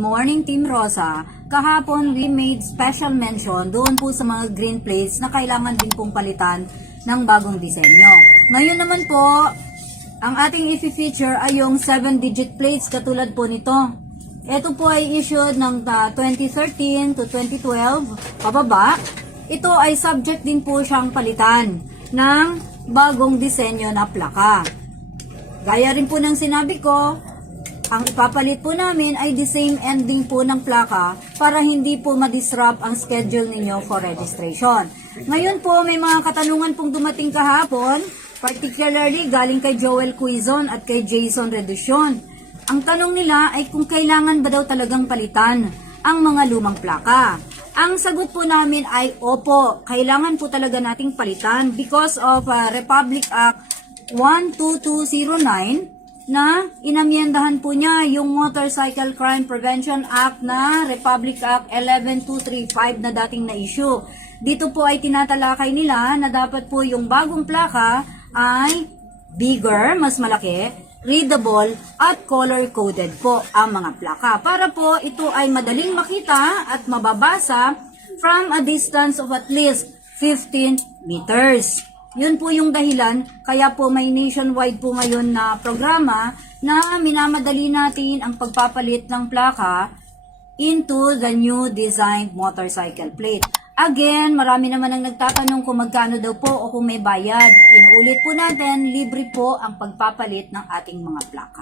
morning, Team Rosa. Kahapon, we made special mention doon po sa mga green plates na kailangan din pong palitan ng bagong disenyo. Ngayon naman po, ang ating i-feature ay yung 7-digit plates katulad po nito. Ito po ay issued ng 2013 to 2012, pababa. Ito ay subject din po siyang palitan ng bagong disenyo na plaka. Gaya rin po ng sinabi ko, ang ipapalit po namin ay the same ending po ng plaka para hindi po ma-disrupt ang schedule ninyo for registration. Ngayon po, may mga katanungan pong dumating kahapon, particularly galing kay Joel Quizon at kay Jason Reducion. Ang tanong nila ay kung kailangan ba daw talagang palitan ang mga lumang plaka. Ang sagot po namin ay opo, kailangan po talaga nating palitan because of Republic Act 12209 na inamyendahan po niya yung Motorcycle Crime Prevention Act na Republic Act 11235 na dating na-issue. Dito po ay tinatalakay nila na dapat po yung bagong plaka ay bigger, mas malaki, readable, at color-coded po ang mga plaka. Para po ito ay madaling makita at mababasa from a distance of at least 15 meters. Yun po yung dahilan, kaya po may nationwide po ngayon na programa na minamadali natin ang pagpapalit ng plaka into the new designed motorcycle plate. Again, marami naman ang nagtatanong kung magkano daw po o kung may bayad. Inuulit po natin, libre po ang pagpapalit ng ating mga plaka.